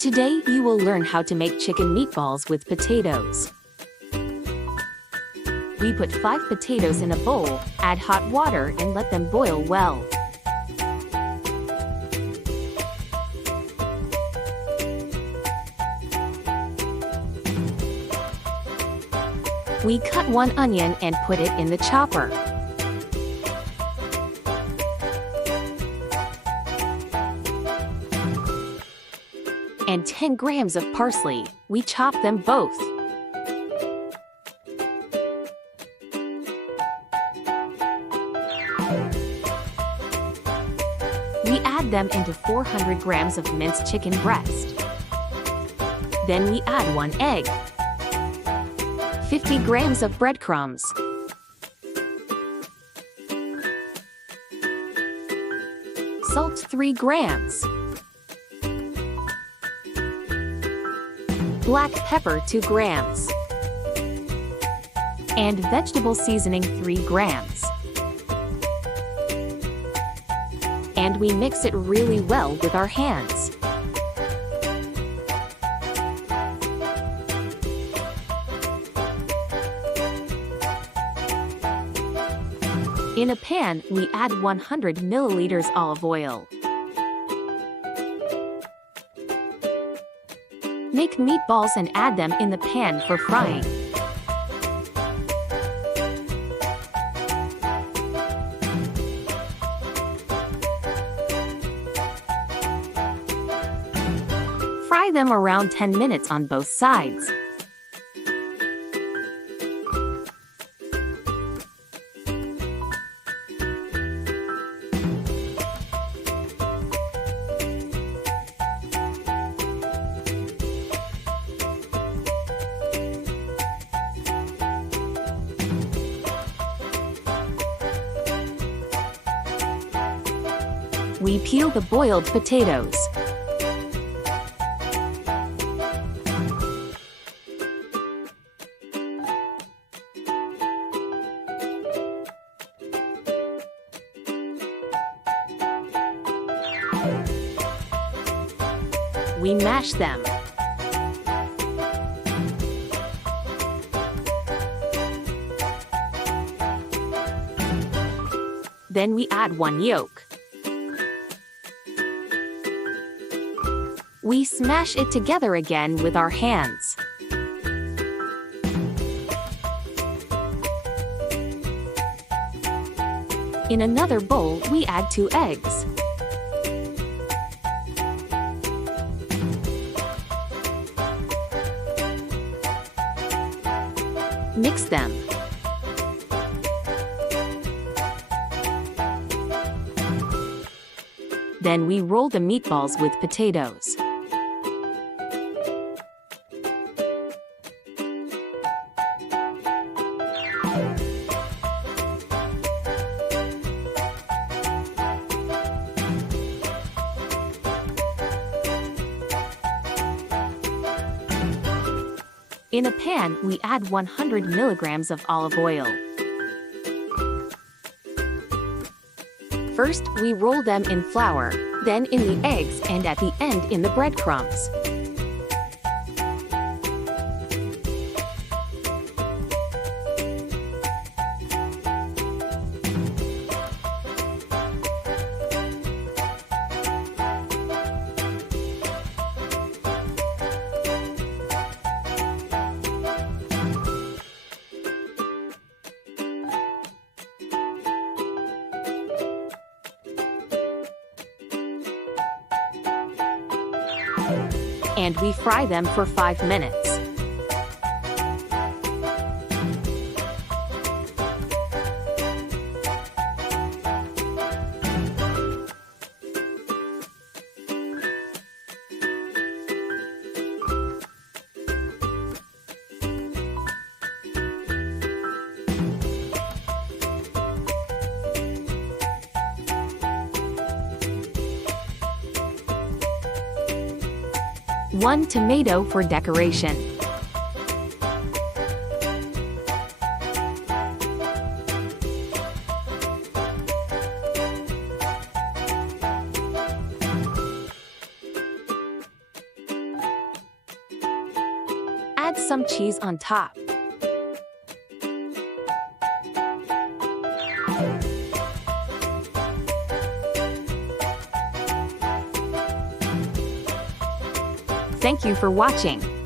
Today you will learn how to make chicken meatballs with potatoes. We put 5 potatoes in a bowl, add hot water and let them boil well. We cut 1 onion and put it in the chopper. And 10 grams of parsley. We chop them both. We add them into 400 grams of minced chicken breast. Then we add 1 egg, 50 grams of breadcrumbs, salt 3 grams, black pepper 2 grams, and vegetable seasoning 3 grams. And we mix it really well with our hands. In a pan, we add 100 milliliters olive oil. Make meatballs and add them in the pan for frying. Fry them around 10 minutes on both sides. We peel the boiled potatoes. We mash them. Then we add 1 yolk. We smash it together again with our hands. In another bowl, we add 2 eggs. Mix them. Then we roll the meatballs with potatoes. In a pan, we add 100 milligrams of olive oil. First, we roll them in flour, then in the eggs, and at the end in the breadcrumbs. And we fry them for 5 minutes. One tomato for decoration. some cheese on top. Thank you for watching.